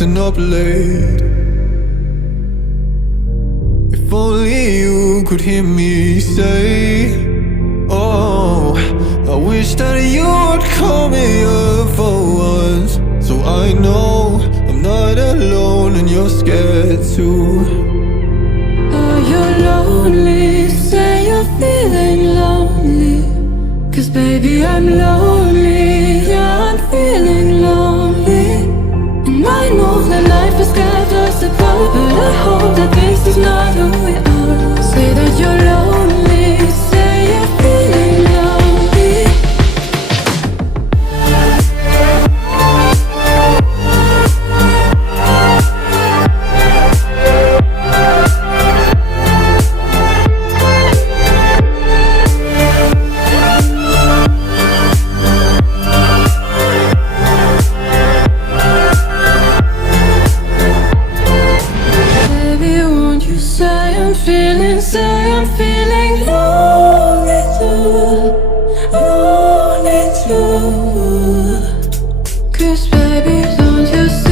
staying up late. If only you could hear me say, oh, I wish that you would call me up for once, so I know I'm not alone and you're scared too. Are you lonely? Say you're feeling lonely. 'Cause baby, I'm lonely. Yeah, I'm feeling lonely. And I know that life has kept us apart, but I hope that this is not who we are. Say that you're lonely. Say you're feeling lonely. Say I'm feeling lonely too, lonely too. 'Cause baby, don't you say